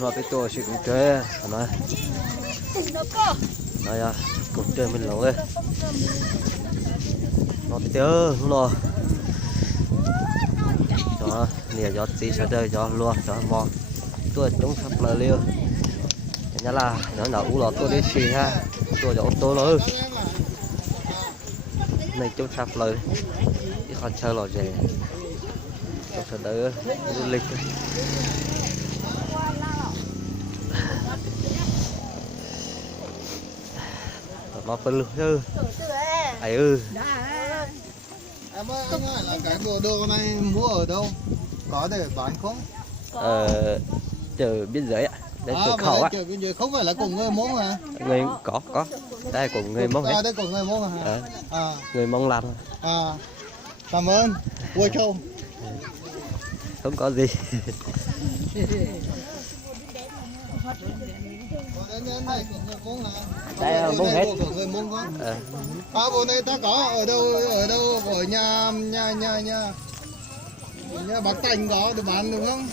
nó cáiตัวสิcũng chơi nó à cũng chơi mình lâu ấy nó cái tiêu nó cho nè gió tí sẽ chơi gió luôn cho mò tôi chúng sắp là liêu nhá là nó u lọt tôi đi xì ha tôi gió tôi nữa này chúng sắp lời cái con chơi lò rè tôi sẽ đỡ du lịch nó phân luôn chứ ấy em ơi anh hỏi là cái bộ đồ này mua ở đâu có để bán không? Chờ biên giới ạ đây cửa khẩu ạ biên giới không phải là của người Mông hả? Người có đây của người Mông hết đây của người Mông hả? Người Mông làm cảm ơn vui châu không có gì đây là Mông hết bộ này ta có ở đâu ở nhà Bác Thành có được bán đúng không?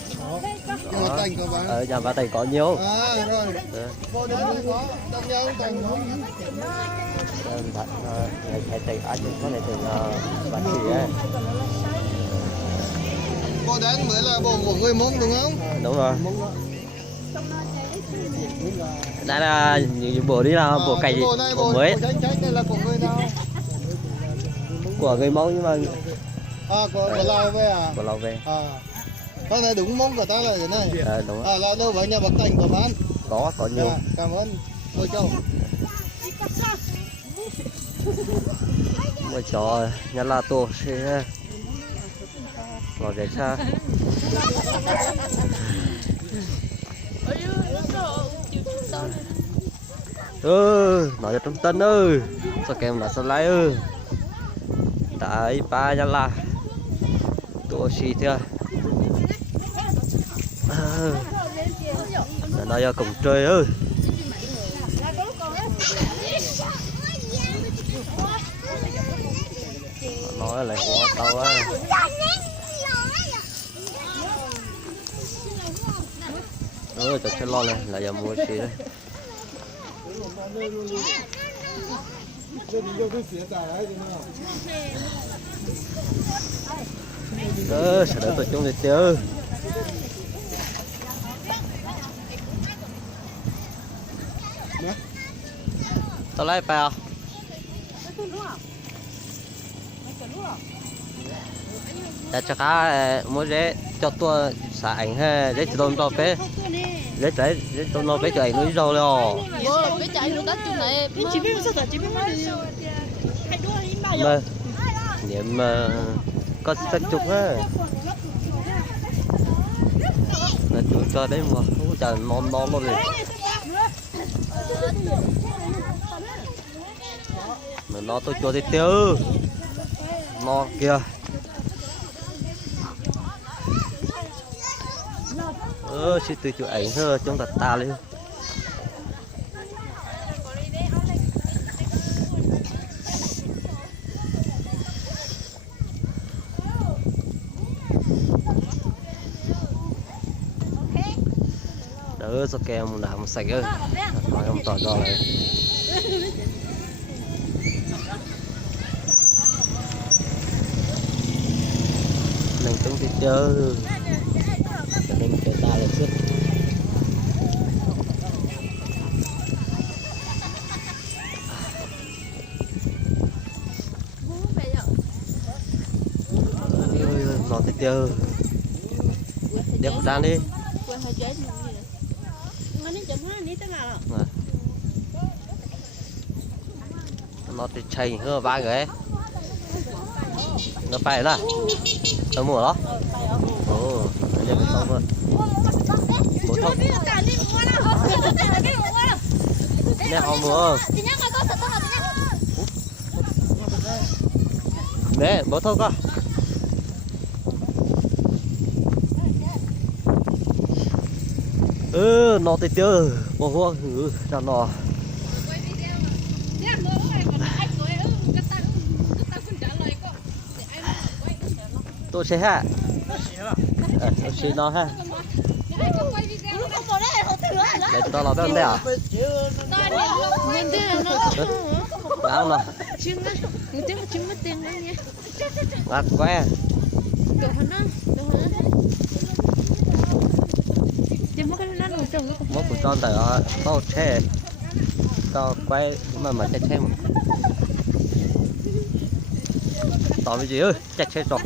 Nhà Bác Thành có bán. Ở nhà Bác Thành có nhiều. Rồi. Bộ này có đông nhau Thành không? Thầy Thành ai cũng có này Thành bác sĩ ấy. Bộ đấy mới là bộ của người Mông đúng không? Đúng rồi. Đây là những bộ đi là bộ cày bộ mới. Bộ đây là của người nào? Của người Mông nhưng mà của Lào về à? Của Lào về. Cái này đúng Mông của ta là cái này. Đúng rồi. Là đâu với nhà Bác Thành có bán? Có nhiều. Cảm ơn. Ôi châu. Một chó nhà là tổ sẽ ngồi để xa. Nói cho trung tân ơi, sao kèm là sao lái ơi, tại ba nhà là tổ xì chưa, nói cho cùng chơi ơi. Nói lại quá tao á. Cho chơi lo này là giờ mua xì đấy. Sẽ đợi tụi chúng đi chơi. Tao lấy bao. Đã cho cá mua rễ cho tôi xả ảnh ha, rễ cho tôi phê. Rễ tôi nó phê cho ảnh núi rau rồi. Mà niệm có sắc chục ha. Là chú cho đấy mà không chờ non luôn rồi. Mà nó tôi cho đi tiêu. Nó kia. Chỉ từ chỗ ảnh thôi trong đặt ta lên. Đỡ sao kèm làm sạch ơi. Nói không tỏ ra lại. Mình cũng đi chơi. Nên chơi ta là sức. Nó thì chơi. Đeo khẩu trang đi. Nó thì chạy hơn ba người. Nó phải là nó mua đó. Ồ, nó nhận xong rồi. Bố thôi. Nè họ mua. Nè, bố thôi coi. Nó thì tiêu. Bố hoa nào nó. Tôi sẽ ha. Tôi sẽ nó ha. để cho nó bên đây à Mình tên là nó ăn rồi trứng á, người tên là trứng mất tiền đấy nhé. ngắt que Đồ hả nó, Tìm mất cái nó nổi trồng nó. mất của con tại có xe to quay mà chạy xe tao cái gì ơi chạy xe rồi